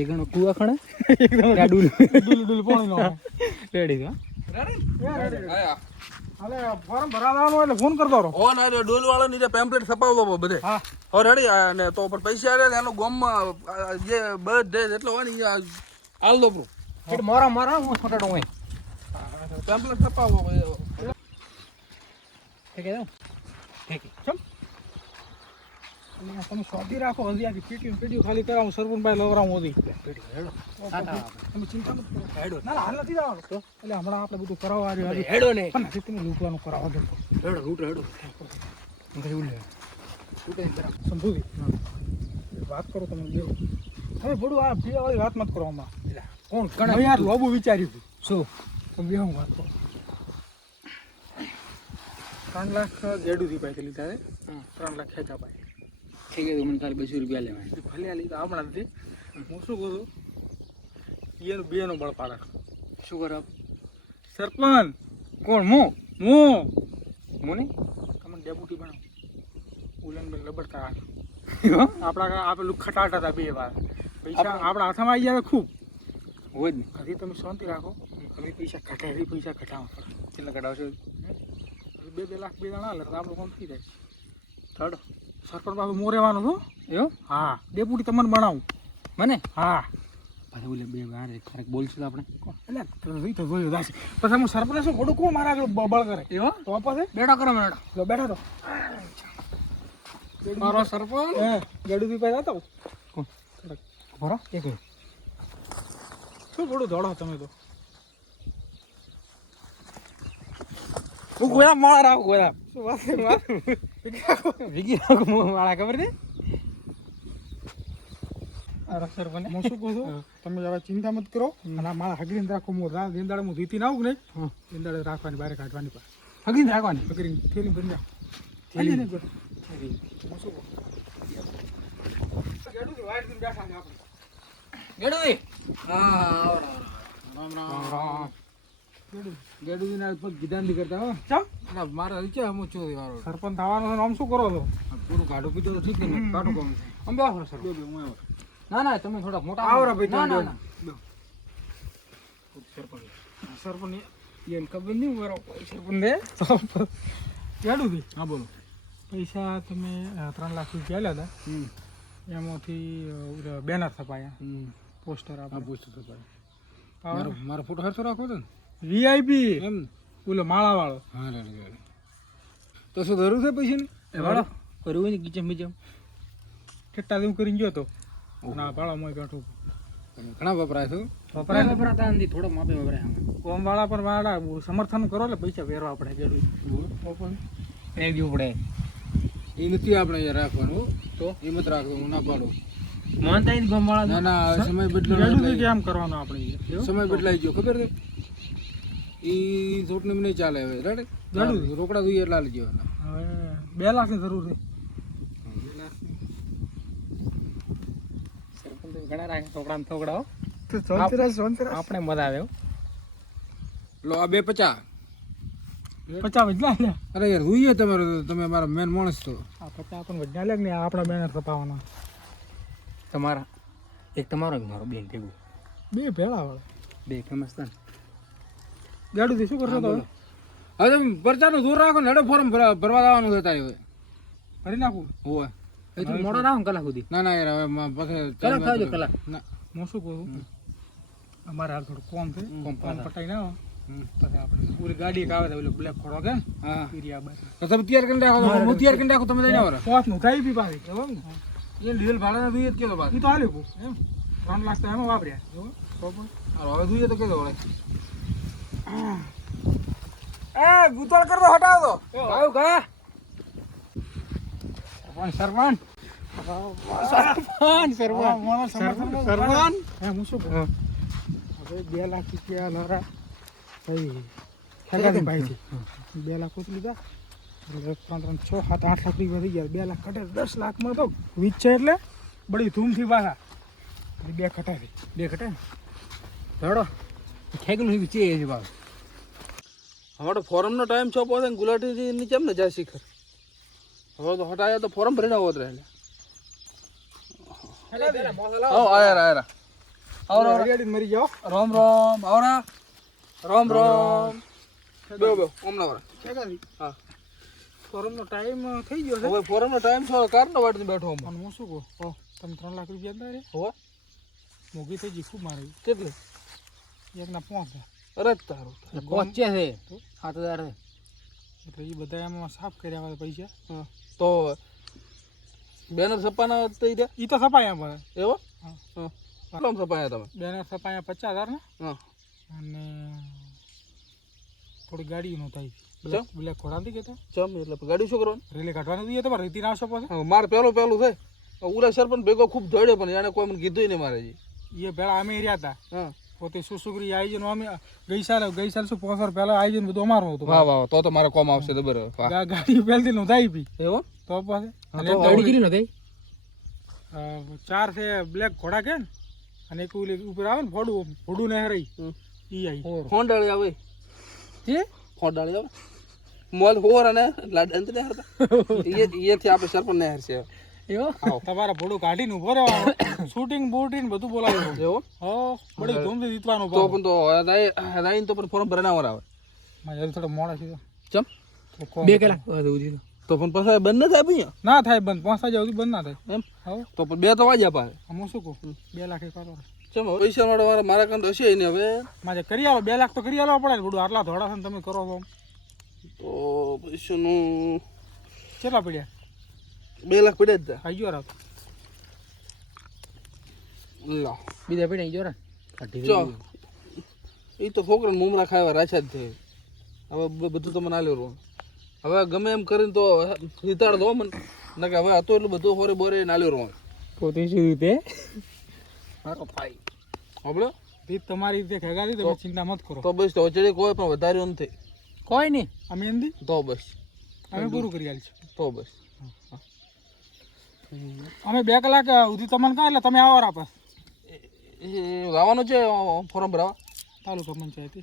એક ગણો કુવા ખણે એકદમ ડુલ ડુલ પાણી નો રેડી હા હાલે ફોર્મ ભરાવાનો એટલે ફોન કરતો રહો. ઓ ના ડોલ વાળા ની પેમ્પલેટ છપાવતો બધે. હા હો રેડી અને તો પણ પૈસા આલે એનો ગોમમાં જે બધે જેટલો હોય ને હાલ દો પ્રો એટલે મારા હું છોટાડો હોય પેમ્પલેટ છપાવો ઠીક છે ઠીક ચમ તમે શોધી રાખો હજી આખી પીટીયું ખાલી કરાવું સરપંચભાઈ લવરાવું હજી તમે ચિંતા મત કરો. હેડો ના હાલ નથી જવાનું તો એટલે હમણાં આપણે બધું કરાવવા આવ્યું હેડો ને પણ નથી તમે લૂંટવાનું કરાવો દો હેડો રૂટ હેડો સમજુજી વાત કરો તમે દેવો હવે બધું આ પીવાવાળી વાત મત કરો આમાં કોણ મેં યાર લોબુ વિચાર્યું હતું શું તમે બે હું વાત કરો 3 લાખ ગેડુથી પાઈ લીધા છે 3 લાખ ખેંચા પાઈ ઠીક છે મને તારે 200 રૂપિયા લેવા ભલે લીધા હમણાં નથી હું શું કહું છું એનું બેનો બળ પાડે શું કરો સરપંચ કોણ હું મને તમને ડેપ્યુટી બનાવ ઉલનબેન લબડતા આપણા આ પેલું ખટાટા હતા બે વાર પૈસા આપણા હાથમાં આવી જાય ખૂબ હોય જ ને હજી તમે શાંતિ રાખો હવે પૈસા ઘટાડી પૈસા ઘટાડવા પડે કેટલા કઢાવશો 2 લાખ 2 જણા એટલે આપણું કામ થઈ જાય થર્ડ સરપંચ બાબુ મોરેવાનું છો એવો હા ડેપ્યુટી તમને બનાવું મને હા પાછા બોલે બે વાર ખરેક બોલશું તો આપણે એટલે રીત જોયું દાસી પછી હું સરપંચ શું ખોટું કોણ મારા આગળ બળ કરે એવો તો પછી બેઠો કરો મેડો લો બેઠા તો મારો સરપંચ હે ગડુથી પાસે હતો બરો એક શું થોડું દોડો તમે તો હું ગોળા મારા ગોળા શું વાત વિકી રાખો મારા ખબર છે અરે સરપંચ હું શું કહું છું તમે હવે ચિંતા મત કરો અને આ મારા હગરીને રાખો હું રાત દિંદાડે હું જીતી ના આવું ને દિંદાડે રાખવાની બહાર કાઢવાની પાસે હગીને રાખવાની હગરીને થેલી ભરી જા થેલી? હું શું કહું ગેડુથી વાઈટ દિન બેઠા છે આપણે ગેડુઈ હા રામ ગેડુજી ના પર ગીધાંધી કરતા હો ચમ ના મારા વિચાર હું ચોરી વાળો સરપંચ થવાનો છે ને આમ શું કરો છો પૂરું કાઢું પીધું તો ઠીક છે કાઢું કોમ છે આમ બેહો સર બે હું આવો ના ના તમે થોડા મોટા આવરા ભાઈ ના તમે ના બેહો. સરપંચ સરપંચ એને ખબર નહીં બરો સરપંચ ને ગેડુથી હા બોલો પૈસા તમે 3 લાખ રૂપિયા આલ્યા હતા એમાંથી બેનર છપાયા પોસ્ટર હા આપણે પૂછતો તો ભાઈ પાવર મારો ફોટો હરતો રાખો તો ને વીઆઈપી એમ ઓલો માળા વાળો હા રેડી તો શું જરૂર છે પૈસા ની એ વાળો કર્યું ને કિચન બીજમ કેટલા જેવું કરીને ગયો તો ના ભાડો મોય બેઠું ઘણા વપરાય છે વપરાય વપરાતા નથી થોડો માપે વપરાય કોમ વાળા પર વાળા સમર્થન કરો એટલે પૈસા વેરવા પડે જરૂરી એક દીવું પડે એ નથી આપણે અહીંયા રાખવાનું તો એ મત રાખવું હું ના પાડું માનતા જ ગમવાળા ના ના સમય બદલો જરૂરી કેમ કરવાનું આપણે સમય બદલાઈ ગયો ખબર છે એ છોટને નહીં ચાલે હવે રેડે જડું. રોકડા જોઈએ એટલા લઈ જવાના હવે 2 લાખની જરૂર છે સરપંચ ઘણા રાખે છોકરાને છોકરાઓ આપણે મજા આવે લો આ 250 50 વજના લે અરે યાર જોઈએ તમારે તમે મારા મેન માણસ તો આ 50 પણ વજના લે ને આ આપણા બેનર છપાવવાના તમારા એક તમારો એક મારો બેન ભેગું બે ભેળા વાળા બે ફેમસ હતા ને ગાડું શું કરશો તો હવે? હવે તમે પરચાનું જોર રાખો ને હેડો ફોર્મ ભરવા જવાનું છે તારે હવે ભરી નાખું હોવે એ તો મોડો રાખો ને કલાક સુધી ના ના યાર હવે પછી કલાક થાવજો કલાક ના હું શું કહું અમારે હાલ થોડું કોમ છે કોમ પટાઈ ના આવે. પછી આપણે પૂરી ગાડી એક આવે તો પેલો બ્લેક ખોડો કે ને હા પીરિયા બાજુ તો તમે તૈયાર કરીને રાખો હું તૈયાર કરીને રાખો તમે જઈને આવો પોચનું થાય બી પાછી એ ડીઝલ ભાડા જોઈએ જ કેતો બાદ એ તો હાલે એમ 3 લાખ તો એમાં વાપર્યા જો તો પણ હવે જોઈએ તો કેતો વળે એ ગુતળ કરતો હટાવ દો આવ કા સરપંચ સરપંચ હે હું શું કહું હવે 2 લાખ રૂપિયા લરા ભાઈ ખેગાથી ભાઈ છે 2 લાખ ઉતરી લીધા એટલે 3 6 7 8 લાખ રૂપિયા થઈ ગયા 2 લાખ કટે 10 લાખમાં તો વીજ છે એટલે બડી ધૂમથી પાછા 2 કટાથી 2 ઘટે ધડો ખેગલું છે છે બાપ હવે તો ફોરમ નો ટાઈમ 6 પહોંચે ગુલાટી ની કેમ ને જાય શિખર હવે તો હટાયા તો ફોરમ ભરીને આવો રહે પેલા મોસલા આવો આયા આવરા હરિયાળી મરી જાઓ રામ રામ આવરા રામ રામ બે ઓમના આવરા ખેગારી હા ફોરમનો ટાઈમ થઈ ગયો છે હવે ફોરમનો ટાઈમ છે કારનો વાટથી બેઠો હું અને હું શું કહું તમે 3 લાખ રૂપિયા અંદર હવે મોગી થઈ ગઈ ખૂબ મારી કેટલે એકના 5 અરે તારું પહોંચે છે 7000 એટલે એ બધા એમાં સાફ કર્યા હોય પૈસા હા તો બેનર છપાના થઈ રહ્યા એ તો સપાયા પણ એવો હા હા કેટલામ છપાયા તમે બેનર સપાયા 50,000 ને હા અને થોડી ગાડીનું થાય ચમ? બ્લેક ઘોડાથી કહેતા ચમ એટલે ગાડી શું કરવાનું રેલી કાઢવાની હતી તમારે રીતિ ના આવશો પાસે હા, મારે પેલું થાય ઉરા સરપંચ ભેગો ખૂબ દોડ્યો પણ એને કોઈ મને કીધું નહીં મારે જી એ પેલા અમે રહ્યા હતા હા પોતે સુસુગરી આયોજન અમે ગઈ સાલ શું 5 વર્ષ પહેલા આયોજન બધું અમારું હતું વાહ વાહ તો મારે કોમ આવશે તો બરાબર વાહ ગાડી પહેલથી નોંધાઈ પી એવો તો પાસે હા, અને તો ગાડી કરી નથી 4 છે બ્લેક ઘોડા કે ને અને એક ઓલી ઉપર આવે ને ફોડું ને હરાઈ ઈ આવી ફોંડાળી આવે જે ફોંડાળી આવે મોલ હોર અને લાડન તો હરતા એથી આપણે સરપંચ ને હરશે એવો તમારા ફોડું કાઢીને ઉભો રહેવાનો શૂટિંગ બૂટિંગ બધું બોલાવ્યું એવો હો બડી ધૂમથી જીતવાનું તો પણ તો રાઈન તો પણ ફોરમ ભરનાવર આવે મારે થોડો મોડા થયો ચમ 2 કલાક સુધી તો પણ પછી બંધ ન થાય ભઈ ના થાય બંધ 5 વાગ્યા સુધી બંધ ના થાય એમ હો તો પણ 2 તો વાગ્યા પાછે હું શું કહું 2 લાખ એક કરો ચમ પૈસા માટે મારા કાંત હશે ને હવે મારે કરી આલો 2 લાખ તો કરી આલો પડે બધું આટલા ધોળા છે ને તમે કરો છો તો પૈસાનું કેટલા પડ્યા 2 લાખ પડ્યા જ તા આવી ગયો રાત લા બીજા પીડા જો ને ચો એ તો છોકરાને મુમરા ખાવા રાખ્યા જ છે હવે બધું તો મને આલ્યો રહું હવે ગમે એમ કરીને તો રીતાડ દો મને ના કે હવે હતું એટલું બધું હોરે બોરે નાલ્યો રહું પોતે શું રીતે મારો ભાઈ આપણે રીત તમારી રીતે ખેગાડી તમે ચિંતા મત કરો તો બસ તો ચડે કોઈ પણ વધાર્યું નથી કોઈ નહીં અમે એમથી તો બસ અમે પૂરું કરી આલીશું તો બસ અમે 2 કલાક સુધી તમને કાં એટલે તમે આવો રાપસ એ આવવાનું છે ફોરમ ભરાવા તાલુકા પંચાયત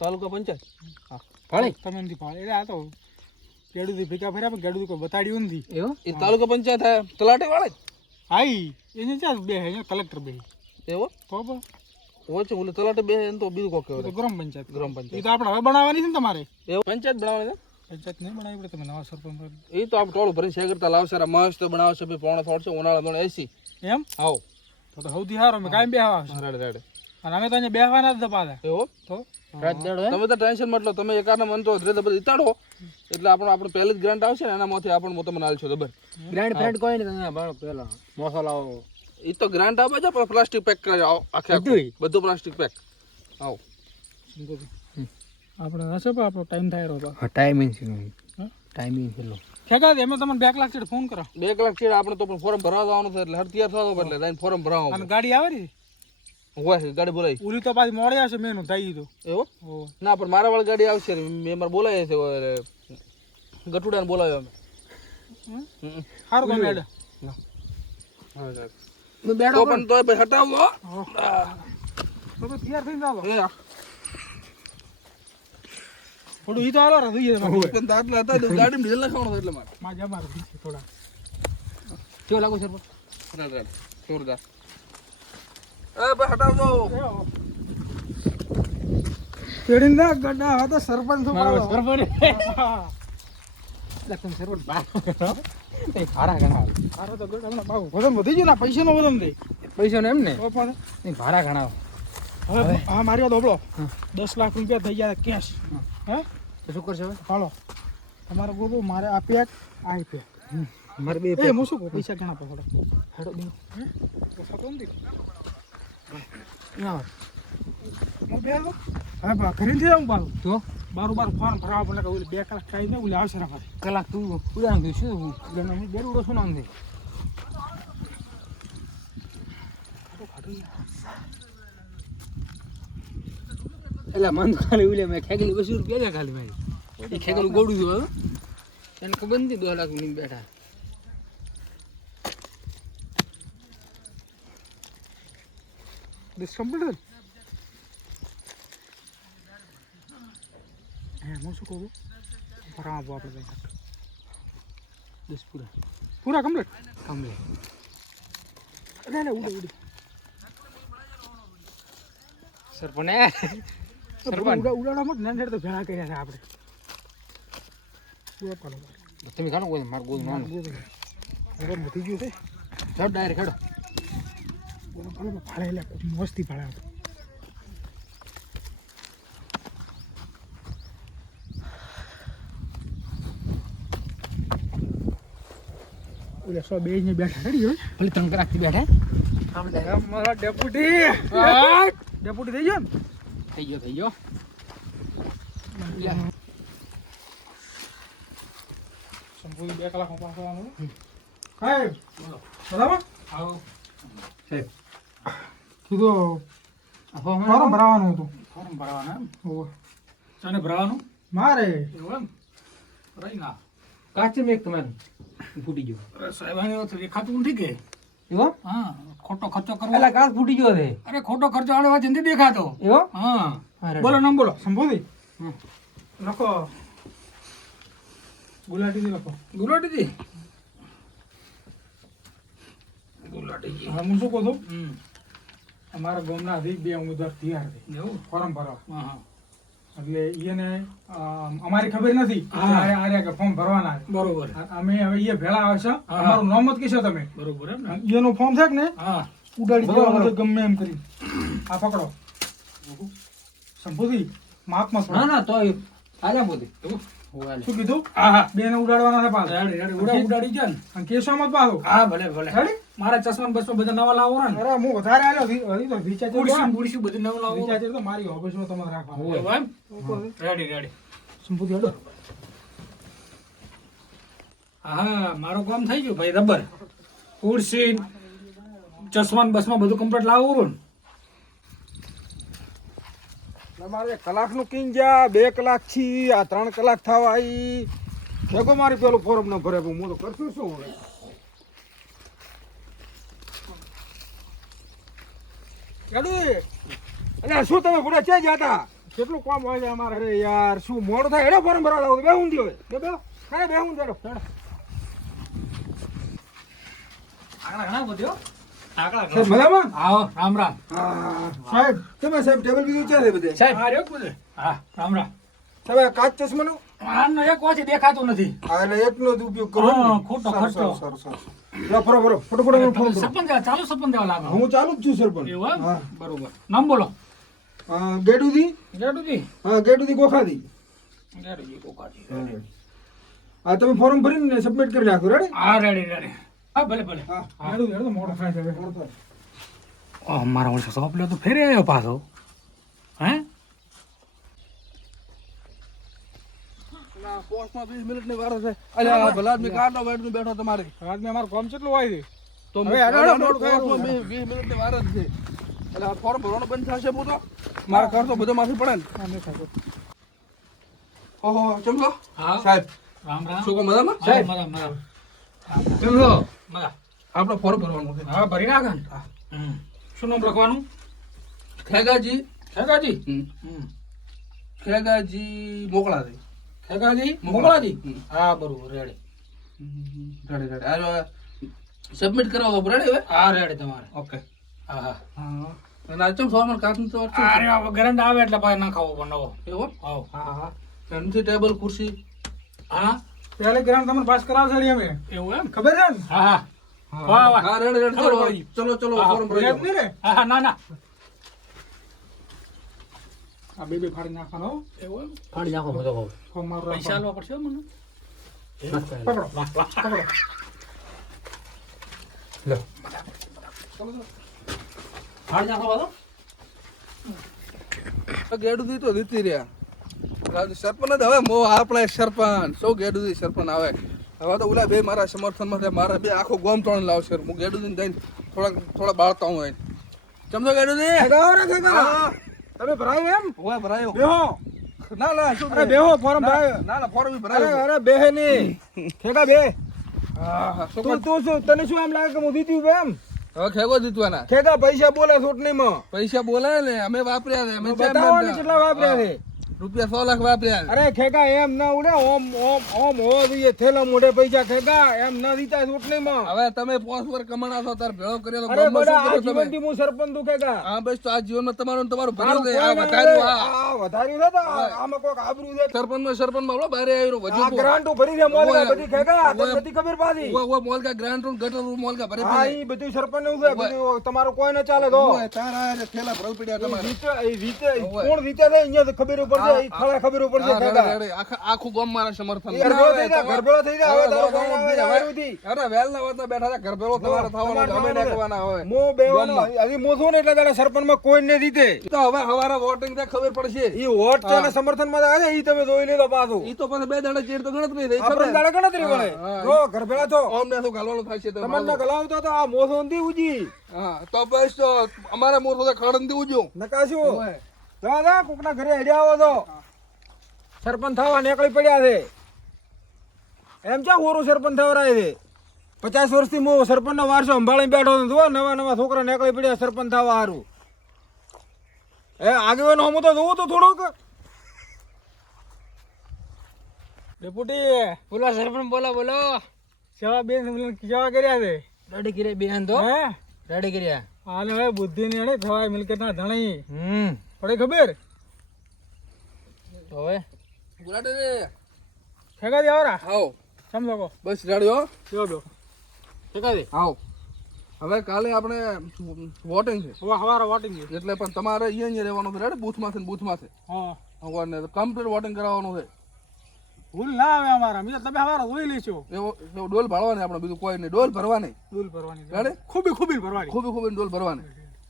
તાલુકા પંચાયત હા ફાળે તમે એમથી ફાળે એટલે આ તો ગેડુથી ભેગા ફર્યા પણ ગેડુથી કોઈ બતાડ્યું નથી એવો એ તાલુકા પંચાયત તલાટે વાળા હાઈ એને ચાલ બે હે કલેક્ટર બે એવો તો બસ ઓછે ઓલે તલાટે બે તો બીજું કોક એ તો કહેવાય ગ્રામ પંચાયત ગ્રામ એ પંચાયત તો આપણે હવે બનાવવાની છે ને તમારે એવું પંચાયત બનાવવાની પંચાયત નહીં બનાવી પડે તમે નવા સરપંચ છે એ તો આપણે ટોળું ભરીને શેગરતા લાવશે મસ્ત બનાવશે ભાઈ પોણા થોડશે ઉનાળા ધોરણ એસી એમ આવો તો સૌથી સારું અમે કાયમ બેહવા આવશે રાડે રાડે અને અમે તો અહીંયા બેહવાના જ દપાતા એવો તો રાત દાડો તમે તો ટેન્શન મતલો તમે એકાના મન તો ધીરે બધું ઇતાડો એટલે આપણે પહેલી જ ગ્રાન્ટ આવશે ને એનામાંથી આપણે તમને આલશો ખબર ગ્રાન્ડ ફ્રેન્ડ કોઈ નહીં તમે ભાડો પેલો મસાલાઓ એ તો ગ્રાન્ટ આપે છે પણ પ્લાસ્ટિક પેક કરે આખે બધું પ્લાસ્ટિક પેક આવો આપણે હશે પણ આપણો ટાઈમ થાય રહ્યો હા ટાઈમિંગ છે ટાઈમિંગ કેટલો ખેગા એમાં તમને 2 કલાક છે ફોન કરો 2 કલાક છે આપણે તો પણ ફોર્મ ભરાવા જવાનું છે એટલે હર તૈયાર થવા એટલે જઈને ફોર્મ ભરાવા અને ગાડી આવે ને હોય ગાડી બોલાવી ઓલી તો પાછી મોડે આવશે મેનું થઈ ગયું એવો તો ના પણ મારા વાળી ગાડી આવશે મેં મારે બોલાવી છે ગટુડાને બોલાવ્યો અમે સારું તમે મેડમ તો પણ તોય ભાઈ હટાવો તો તૈયાર થઈને ચાલો એ થોડું ઈ તો આલો રા જોઈએ પણ દાંતલા હતા તો ગાડીમાં ઢીલ નાખવાનો એટલે મારે માં જમાર થોડા કેવો લાગુ સર રાડ રાડ જોરદાર એ ભાઈ હટાવજો ચડીંદા ગડા હા તો સરપંચ મારો છો સરપંચ લખન સરપંચ બા એ ભાડા ઘણા આરો તો ગડા હમણાં બાબુ વજન વધી ગયું ને પૈસાનો વજન દે પૈસા એમ ને તો પણ એ ભાડા ઘણા હવે હા મારી વાત હોબળો 10 લાખ રૂપિયા થઈ ગયા કેશ હે તો શું કરશે હવે હાલો તમારો ગોગો મારે આ પેક આ પેક મારે બે એ હું શું કહું પૈસા ઘણા પકડો હેડો દે તો સતો નથી ના હું બે આવો હા બા ખરીદી આવું બારું તો બારું ફોર્મ ભરાવા પડે કે ઓલી 2 કલાક કાઈ ને ઓલી આવશે રાખા કલાક તું ઉદાહરણ દે શું ગણો બે ઉડો શું નામ દે એટલે મન ખાલી ઉલે મેં ખેગલી 200 રૂપિયા દે ખાલી મારી એ ખેગલું ગોડું છું હવે એને ખબર નથી 2 લાખ ની બેઠા દિસ કમ્પ્લીટ હે હું શું કહું ભરાવા આપણે પૈસા 10 પૂરા પૂરા કમ્પ્લીટ કમલે અરે ઉડે સરપંચ ઉડાડવા મત ને તો ભેળા કર્યા છે આપણે શું પાડો તમે ખાલો કોઈ માર ગોદ નો હવે મથી ગયું છે ચડ ડાયરેક્ટ હેડો ફાળેલા મસ્તી ફાળા ઓલે સો બે ને બેઠા રેડી હોય પેલી તંગ રાખતી બેઠા મારા ડેપ્યુટી ડેપ્યુટી થઈ ગયો ને થઈ ગયો સંપૂર્ણ 2 કલાક પાસવાનું સાહેબ બરાબર આવો સાહેબ કીધું ફોર્મ ભરાવાનું હતું ફોર્મ ભરવાના એમ ઓહો ચાને ભરવાનું મારે એવું એમ રહી ના કાચે મેક તમારું ફૂટી ગયો સાહેબ આને તો દેખાતું નથી કે એવો હા ખોટો ખર્ચો કરવો એટલે કાચ ફૂટી ગયો છે અરે ખોટો ખર્ચો આડે વાત નથી દેખાતો એવો હા બોલો નામ બોલો સંભોધી લખો ગુલાટી લખો ગુલાટી હા હું શું કહું છું અમારા ગામના અધિક 2 ઉમેદવાર તૈયાર છે એવું ફોર્મ ભરવા હા એટલે એને અમારી ખબર નથી કે ફોર્મ ભરવાના છે. બરોબર અમે હવે એ ભેળા આવશે અમારું નામ જ કહેશો તમે બરોબર એમ ને એનું ફોર્મ છે કે ને હા ઉડાડી દેવાનું છે ગમે એમ કરી આ પકડો સંપૂર્ણ માપમાં ના ના તો આજા બોધી શું કીધું હા બે ને ઉડાડવાના છે પાછા ઉડાડી છે ને અને કેસોમાં જ પાછો હા ભલે ભલે રેડી મારા ચશ્મા બસમાં બધા નવા લાવો ને અરે હું વધારે આવ્યો હજી તો રિચાર્જ ગુડીશું બધું નવું લાવો રિચાર્જ તો મારી ઓફિસમાં તમારે રાખવાનું હોય એમ રેડી સંપૂર્ણ હેડો હા મારો કામ થઈ ગયું ભાઈ રબર ખુરશી ચશ્મા બસમાં બધું કમ્પ્લીટ લાવવું તમારે કલાકનું કિંગ જા 2 કલાક છી આ 3 કલાક થવા આવી ભેગો મારી પેલું ફોર્મ ન ભરે હું તો કરશું શું હવે અરે શું તમે પૂરા છે જાતા કેટલું કામ હોય છે અમારે અરે યાર શું મોડું થાય એડો ફોર્મ ભરવા લાવો બે ઊંધી હોય બે બે ઊંધી એડો ઘણા બધો મજામાં આવો રામ રામ સાહેબ તમે સાહેબ ટેબલ બીજું છે બધે સાહેબ હા રહ્યો બધે હા રામ રામ તમે કાચ ચશ્માનો આનો એક વાંચી દેખાતું નથી હા એટલે એકનો જ ઉપયોગ કરો હા, ખોટો ખર્ચો. ફરો ફટોફટ ફોન કરો સરપંચ ચાલુ સરપંચ દેવા લાગો હું ચાલુ જ છું સરપંચ એવું એમ? હા બરોબર નામ બોલો ગેડુદી ગેડુજી હા ગેડુદી ગોખાદી ગેડુજી કોકાજી હા તમે ફોર્મ ભરીને સબમિટ કરી નાખો રેડી હા રેડી હા ભલે ભલે હા ગેડુદી હેડો મોડો થાય છે હવે મારા ઓળખ સવાપ લે તો ફેરે આવ્યો પાછો હે પોસ્ટમાં 20 મિનિટની વાર છે અલ્યા ભલા આદમી કાઢો બેઠો બેઠો તમારે રાત મેં અમારું કામ કેટલું હોય છે તો હવે હેડો, મોડું પોસ્ટમાં થયું. 20 મિનિટની વાર જ છે એટલે આ ફોર્મ ભરવાનો બંધ થશે હું તો મારે ખર્ચો બધો માથે પડે ને હા નહીં થતું ઓહો ચમલો હા સાહેબ રામ રામ શું કહો મજામાં સાહેબ મજા ચલો મજા આપણે ફોર્મ ભરવાનું છે હા ભરી નાખ ને શું નામ લખવાનું ખેગાજી ખેગાજી ખેગાજી મોકલા દે ખેગાજી મોકલાજી હા બરોબર રેડી રેડી આ સબમિટ કરાવો રેડી હવે હા રેડી તમારે ઓકે હા હા અને આ ચમ ફોર્મ કાચનું તો અરે ગરંડા આવે એટલે પાછો ના ખાવો પણ નવો એવો આવ હા હા એમથી ટેબલ ખુરશી હા પહેલે ગ્રામ તમને પાસ કરાવશે અમે એવું એમ ખબર છે ને હા હા વાહ વાહ હા રેડી ખબર પડી. ચલો હા, ફોર્મ ભરી યાદ નહીં ને હા હા ના ના આ બે ફાડી નાખવાનો હો. એવું એમ ફાડી નાખો બધો હવે ફોર્મ મારું પૈસા આલવા પડશે હો મને પકડો વાહ વાહ પકડો લો ફાડી નાખો બધો ગેડુદી તો દીતી રહ્યા સરપંચ જ હવે મો આપણે સરપંચ સૌ ગેડુદી સરપંચ આવે હવે તો ઓલા બે મારા સમર્થનમાં છે મારા બે આખો ગોમ ત્રણ લાવશે હું ગેડુદી જઈને થોડા બાળતા હું અહીં ચમજો ગેડુદી તમે ભરાયો એમ હોય ભરાયો બેહો ના શું અરે બેહો ફોર્મ ભરાયો ના ફોર્મ બી અરે ભરાયો અરે બેહે ની ખેગા બે હા શું તું શું તને શું એમ લાગે કે હું દીધું એમ હવે ખેગો જીતવાના ખેગા પૈસા બોલે ચૂંટણીમાં પૈસા બોલાય ને અમે વાપર્યા છે અમે બતાવો ને કેટલા વાપર્યા છે રૂપિયા 100 લાખ વાપર્યા. અરે ખેગા એમ ના ઉડે ઓમ ઓમ ઓમ હોવા જોઈએ થેલા મોઢે પૈસા ખેગા એમ ના દીતા ચૂંટણીમાં. હવે તમે 5 વર્ષ કમાણા છો તાર ભેળો કરેલો અરે ગામમાં બડા શું આ કરો તમે? જીવનથી હું સરપંચ છું ખેગા. હા બસ તો આ જીવનમાં તમારું ને તમારું મારું ભર્યું છે. આ કોઈ ના વધાર્યું આ. આ વધાર્યું છે તો આમાં કોક આબરૂ છે. સરપંચમાં બોલો બારે આવ્યો વધુ આ ગ્રાન્ટો ભરી દે મોલગા ઓય, બધી ખેગા તને ઓય. નથી ખબર પાડી. ઓ મોલકા ગ્રાન્ડ રૂમ ગટર રૂમ મોલકા ભરે હા ઈ બધું સરપંચ નું છે બધું તમારું કોઈ ન ચાલે તો તારા થેલા ભરલ પડ્યા તમારે. રીતે કોણ રીતે છે અહીંયા તો ખબર પડશે ઈ ખરા ખબર પડશે ખેગા. આખું ગામ મારા સમર્થન. ગરબેળો થઈ જા ગરબેળો થઈ જા હવે તારું કોઈ આવે આવ્યુંથી. અરે વેલના વાતના બેઠા હતા ઘરભેળો તમારે થવાનો અમે નાખવાના હવે. મો બેવાનો હજી મો છું ને એટલે તારા સરપંચમાં કોઈ ને દીધે તો હવે હવારે વોટિંગ થાય ખબર પડશે. ઈ વોટ છે ને સમર્થનમાં આવે ઈ તમે જોઈ લેજો પાછું. ઈ તો પછી 2 દાડા ચેડ તો ગણતરી થઈ આપણે દાડા ગણતરી વળે જો ગરબેળા તો ઓમને શું ગાલવાનું થાય છે તમને ગલાવતો તો આ મોસોનથી ઉજી હા તો બસ તો અમારે મોર તો ખડંદી ઉજો નકાશું દાદા કોકના ઘરે હેડ્યા આવો તો સરપંચ થવા નીકળી પડ્યા છે એમ ચા હોરું સરપંચ થવરાય છે 50 વર્ષથી હું સરપંચનો વારસો સંભાળીને બેઠો હતો જો નવા નવા છોકરા નીકળી પડ્યા સરપંચ થવા હારું આગેવાનો હમું તો જોવું તો થોડુંક ડેપ્યુટી બોલો સરપંચ બોલો સેવા બેન સેવા કર્યા છે રેડી કર્યા બેન તો હે રેડી કર્યા હાલે હવે બુદ્ધિ ની અડે થવાય મિલકતના ધણી પડે ખબર હવે ગુલાટે રે ફેગા દેવારા આવો સમજો કો બસ રાડ્યો જો દો ઠીકા દે આવો હવે કાલે આપણે વોટિંગ છે હવે હવારે વોટિંગ છે એટલે પણ તમારે અહીંયા રહેવાનું છે રેડ બૂથમાંથી હા હવે કમ્પ્લીટ વોટિંગ કરાવવાનું છે ભૂલ ના આવે અમારા મેં તમે હવારે જોઈ લેશો એવો ડોલ ભરવાની આપણે બીજું કોઈ નહીં ડોલ ભરવાની દૂલ ભરવાની રેડી ખૂબી ખૂબી ભરવાની ખૂબી ડોલ ભરવાની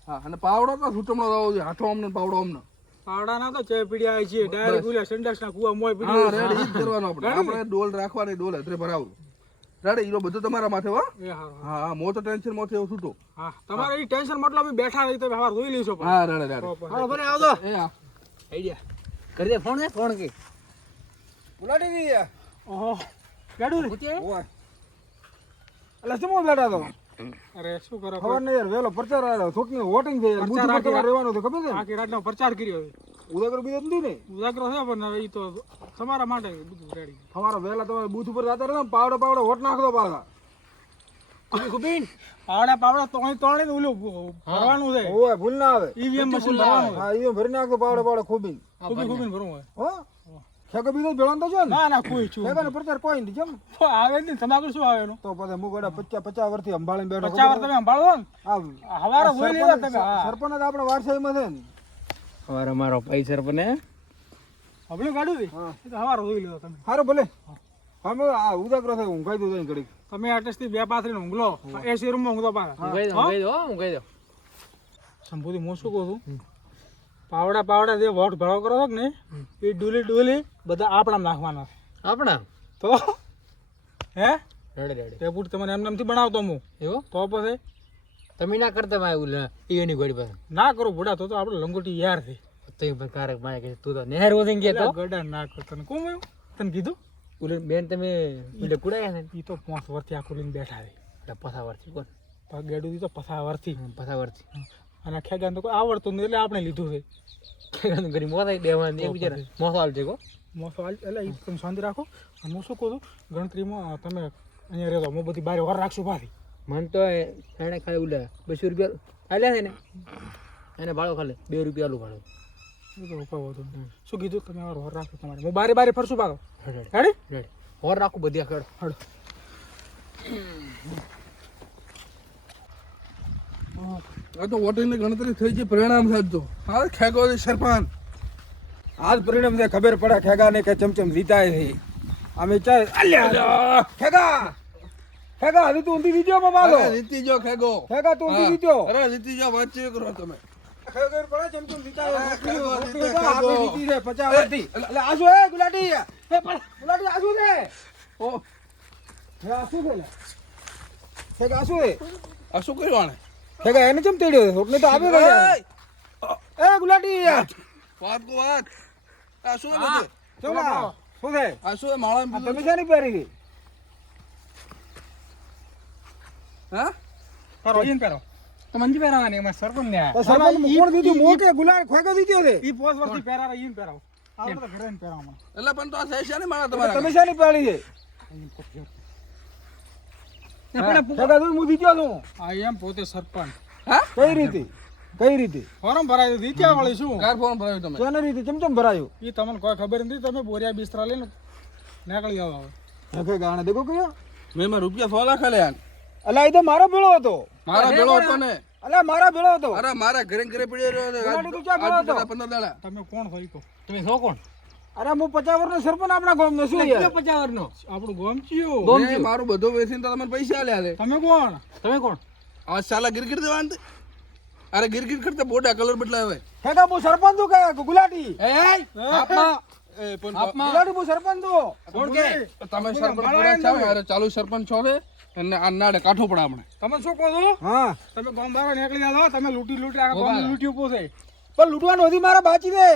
હા અને પાવડો તો છૂટમણો લાવવો જોઈએ હાથો અમને ને પાવડો અમને પાવડાના તો ચે પીડ્યા છે ડાયરેક્ટ બોલ્યા સંડાસ ના કુવા મોય હા પીડ્યું રેડી ઈ જ કરવાનું આપણે ડોલ રાખવાની ડોલ હતરે ભરાવું રેડી ઈનો બધું તમારા માથે હો એ હા હા હા મો તો ટેન્શન માંથી એવું છૂટો હા તમારે એ ટેન્શન મતલબ અમે બેઠા રહી તમે હવારે જોઈ લેશો હા રેડી હા ભલે આવજો એ હા આઈડિયા કરી દે ફોન કે બોલાડી દીયા ઓહો ગાડું રે પૂછે ઓય એટલે શું બેઠા તો અરે શું કરો ખબર નહીં યાર વેલો પ્રચાર આવ્યો ચૂંટણી વોટિંગ છે યાર બુથ પર તમારે રહેવાનું છે ખબર છે આખી રાતનો પ્રચાર કર્યો છે ઉદાગર બીજો નથી ને ઉદાગર છે પણ હવે ઈ તો તમારા માટે બધું રેડી તમારો વેલા તમે બુથ ઉપર જતા રહો પાવડો વોટ નાખો પાછા કુબીન પાવડા તોણી ઓલું ભરવાનું છે ઓય ભૂલ ના આવે ઈવીએમ મશીન ભરવાનું હા ઈવીએમ ભરી નાખો પાવડો ખૂબી ભરવું હોય હો ખેગો બીજો બેળાન તો જો ને ના કોઈ છું ખેગોનો પ્રચાર કોઈ નથી જમ આવે ને તમાકુ શું આવે એનો તો પછી હું ગડા 50 વર્ષથી સંભાળીને બેઠો 50 વર્ષ તમે સંભાળો ને આ હવારે જોઈ લેવા તમે સરપંચ જ આપણા વારસાઈમાં છે ને હવારે મારો ભાઈ સરપંચ હબળું કાઢ્યું છે હા એ તો હવારે જોઈ લેવા તમે સારું ભલે અમે આ ઉદાગરો થાય ઊંઘાઈ દો જઈને ઘડી તમે આટલી બે પાથરીને ઊંઘલો એસી રૂમમાં ઊંઘતો પાછા ઊંઘાઈ દો સંપૂર્ણ હું શું કહું છું પાવડા જે વોટ ભરાવ કરો છો ને એ ડોલી બધા આપણા નાખવાના આપણા તો હે રેડી ટેપુટ તમને એમ નામથી બનાવતો હું એવો તો પછી તમે ના કરતા માં એવું ઈની ગોળી પાસે ના કરો બુડા તો આપણે લંગોટી યાર છે તો કારક માય કે તું તો નહેર વધી ગયા તો ગડા ના કર તને કોમ આવ્યું તને કીધું ઓલે બેન તમે ઓલે કુડાયા ને ઈ તો 5 વર્ષથી આખું લઈને બેઠા છે એટલે પસાવરથી કોણ ગેડું તો પસાવરથી પસાવરથી અને ખેગાન તો કોઈ આવડતું નહીં એટલે આપણે લીધું છે ગરી મોસાઈ દેવાની એક બીજા મોસાલ છે કો મોસો એટલે ઈ તમે શાંતિ રાખો અને હું શું કહું છું ગણતરીમાં તમે અહીંયા રહેતો હું બધી બારે વર રાખશું પાછી મન તો એને ખાલી ઉલે 200 રૂપિયા આલ્યા છે ને એને ભાડો ખાલે 2 રૂપિયા આલું ભાડો એ તો ઉપાવ હતો શું કીધું તમે વર રાખો તમારે હું બારે ફરશું પાછો રેડી રેડી હોર રાખું બધી આખડ હડ આ તો વોટિંગની ગણતરી થઈ છે પરિણામ સાધજો હા ખેગો સરપંચ આજ પરિણામ છે ખબર પડે ખેગા ને કે ચમચમ જીતાય છે અમે ચાલ અલ્યા ખેગા હજી તું ઊંધી જીત્યો બાબા જીતી જો ખેગો ખેગા તું ઊંધી જીત્યો અરે જીતી જો વાંચી કરો તમે ખબર પડે ચમચમ જીતાય ખેગો જીતી છે 50 વર્ષથી એટલે આસુ હે ગુલાટી હે ગુલાટી આસુ છે ઓ હે આસુ છે ખેગા આસુ હે આ શું કર્યું આને ખેગા એને ચમ તેડ્યો છોકને તો આવે એ ગુલાટી વાત કો વાત આ શું બધું ચલા શું છે આ શું માળા તમે છે ને પહેરી ગઈ હા કરો ઈન પહેરો તો મંજી પહેરાવાની એમાં સરપંચ ને સરપંચ કોણ દીધું મોકે ગુલાર ખોગો દીધો છે ઈ 5 વર્ષથી પહેરારા ઈન પહેરાવ આપણે તો ઘરે ને પહેરાવવામાં. એટલે પણ તો આ થાય છે ને મારા તમારા તમે શાની પાડી છે હું જીત્યો છું આ એમ પોતે સરપંચ હા કઈ રીતે ફોર્મ ભરાય તો જીત્યા વળી શું કાર ફોન ભરાયું તમે કેની રીતે ચમચમ ભરાયું એ તમને કોઈ ખબર નથી. તમે બોરિયા બિસ્તરા લઈને નીકળી આવો હવે. કે ગાણે દેખો કયો મેં માં રૂપિયા 100 લાખ આલ્યા અલા એ તો મારો ભેળો હતો મારા ભેળો હતો ને અલા મારા ભેળો હતો અરે મારા ઘરે પડ્યો રહ્યો ગુલાટી તું ક્યાં ભેળો હતો? 15 દાડા તમે કોણ હોય કહો? તમે છો કોણ અરે હું 50 વર્ષનો સરપંચ આપણા ગામનો શું યાર 50 વર્ષનો આપણું ગોમ ચિયો. મેં મારું બધું વેચીને તો તમને પૈસા આલ્યા લે તમે કોણ? તમે કોણ આ સાલા ગિરગિર દેવાન અરે ગિરગિર કરતા બોડા કલર બદલાય હોય હેગા હું સરપંચ છું કે ગુલાટી આપમાં એ પણ આપમાં ગુલાટી હું સરપંચ છું કોણ કે તમે સરપંચ બોડા છો અરે ચાલુ સરપંચ છો છે અને આ નાડે કાઠો પડા આપણે તમે શું કહો છો? હા તમે ગોમ બહાર નીકળી જાઓ. તમે લૂંટી આ ગોમ લૂંટ્યું પોસે. પણ લૂંટવાનું હતી મારા બાચી દે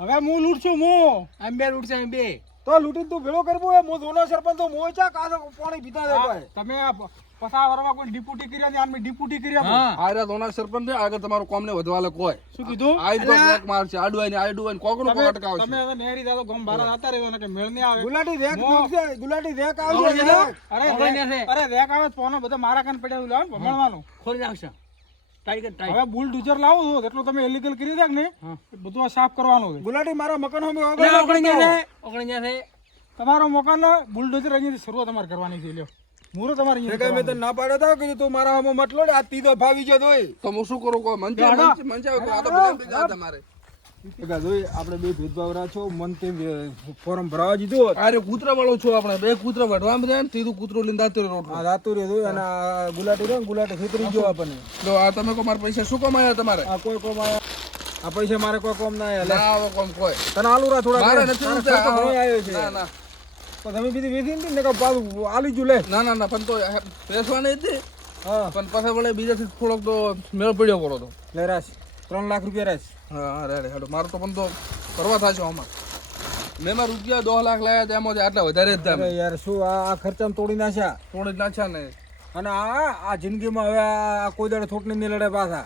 હવે હું લૂંટશું હું. એમ બે લૂટશે એમ બે તો લૂંટીને તું ભેળો કરવો એ હું જૂનો સરપંચ તો મોય ચા કાદો પાણી પીતા દે કોઈ તમે આ પસા વરમાં કોઈ ડિપ્યુટી કર્યા છે. આમ ડિપ્યુટી કર્યા. હા આરા દોના સરપંચ છે આગળ તમારું કોમ ને વધવા લે કોઈ શું કીધું? આઈ તો બ્લેક માર છે આડુઆઈ કોકનો તમે કોક અટકાવશે તમે હવે નહેરી જાઓ ગોમ બહાર આવતા રહેજો ને કે મેળ નહીં આવે. ગુલાટી રેક છે ગુલાટી રેક આવશે ઓગળી જશે. અરે ઓગળી જશે. અરે રેક આવે તો પોનો બધા મારા કાન પડ્યા લાવ ભમણવાનું. ખોલી નાખશે ટાઈગર ટાઈગર હવે બુલ ડુઝર લાવો છો જેટલું તમે ઇલીગલ કરી દે ને એ બધું આ સાફ કરવાનું છે. ગુલાટી મારા મકાન હોમે ઓગળી જશે તમારો મકાન બુલડોઝર અહીંયાથી શરૂઆત તમારે કરવાની છે. લ્યો મૂરો તમારે અહીંયા મેં તને ના પાડ્યો તો કે તું મારા હોમે મત લોડ આ તીધો ફાવી ગયો તોય તો હું શું કરું કોઈ મંચે આ તો બધા ભેગા તમારે એકા જોઈ આપણે બે ભેદભાવ રાખ્યો મન તે ફોર્મ ભરાવા દીધું અરે કૂતરા વાળો છો આપણે બે કૂતરા વઢવા બધા ને તીધું કૂતરો લઈને દાતો રોટ આ રાતું રે જોઈ અને આ ગુલાટી રે ગુલાટી ખેતરી ગયો આપણને તો આ તમે કો મારા પૈસા શું કમાયા તમારે આ કોઈ કોમ આયા આ પૈસા મારે કોઈ કોમ ના આયા લે ના આવો કોમ કોઈ તને આલુ રા થોડા મારે નથી તારા ઉતરા. ખર્ચો ઘણો આવ્યો છે ના ના તો તમે બીજી વેચી ને કે પાછું આલી જુ લે ના ના ના પણ તો પેસવા નહીં હતી હા પણ પાછા વળે બીજાથી થોડોક તો મેળ પડ્યો પડો તો લે રાશ 3 લાખ રૂપિયા રાશ હા હા રેડે હેડો મારો તો પણ તો કરવા થાય છે આમાં મેં મારા રૂપિયા 10 લાખ લાયા તેમાં આટલા વધારે જ અરે થાય યાર શું આ ખર્ચામાં તોડી નાખ્યા થોડી જ નાખ્યા ને અને આ જિંદગીમાં હવે આ કોઈ દાડે થોટ નહીં લડે પાછા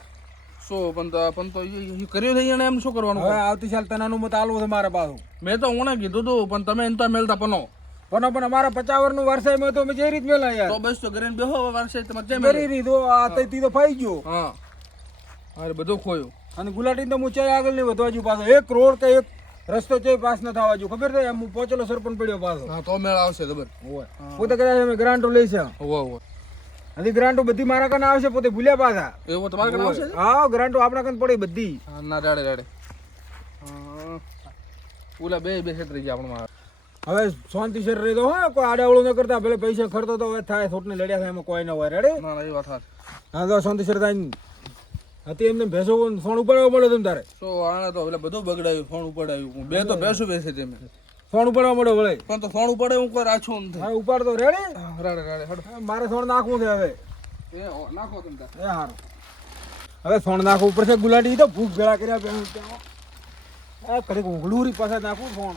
શું પણ તો એ કર્યું થઈ એને એમ શું કરવાનું હવે આવતી સાલ તને અનુમત આલવું છે મારે પાછું મેં તો ઓણે કીધું તું પણ તમે એમ તો મેલતા પનો પણ અમારા 50 વર્ષનું વર્ષાઈમાં તો અમે જે રીત મેલા યાર તો બસ તો ઘરે બેહો વર્ષે તમારે જેમ કરી રીતો આ તઈ તો ફાઈ ગયો હા અરે બધું ખોયું અને ગુલાટી તો હું ચાય આગળ નહીં વધવા જુ પાછો 1 રોડ કે એક રસ્તો ચાય પાસ ન થવા જુ ખબર છે એમ હું પહોંચેલો સરપંચ પડ્યો પાછો હા તો મેળ આવશે ખબર હોય પોતે કદાચ અમે ગ્રાન્ટો લઈ છે હોવા હોવા હજી ગ્રાન્ટો બધી મારા કને આવશે પોતે ભૂલ્યા પાછા એવું તમારે કને આવશે હા ગ્રાન્ટો આપણા કને પડી બધી હા ના રાડે રાડે ઓલા બે ક્ષેત્રે ગયા આપણમાં હવે શાંતિ સર રહી તો હા કોઈ આડાવળું ન કરતા ભલે પૈસા ખર્ચો તો હવે થાય થોટને લડ્યા થાય એમાં કોઈ ન હોય રેડે ના ના એ વાત હા હા તો શાંતિ સર થાય હતી એમને ભેંસો સોણ ઉપાડવા મળે તમે તારે તો આને તો એટલે બધું બગડાયું ફોન ઉપાડાયું બે તો બેસું બેસે તેમે સોણ ઉપાડવા મળે વળે પણ તો ફોન ઉપાડે હું કોઈ રાછું નથી હા ઉપાડતો રેડે રાડે રાડે હડો મારે સોણ નાખવું છે હવે એ નાખો તમે તાર એ હારું હવે સોણ નાખવું ઉપર છે ગુલાટી તો ભૂખ ભેળા કર્યા આ કડીક ઉઘલુરી પાસે નાખવું સોણ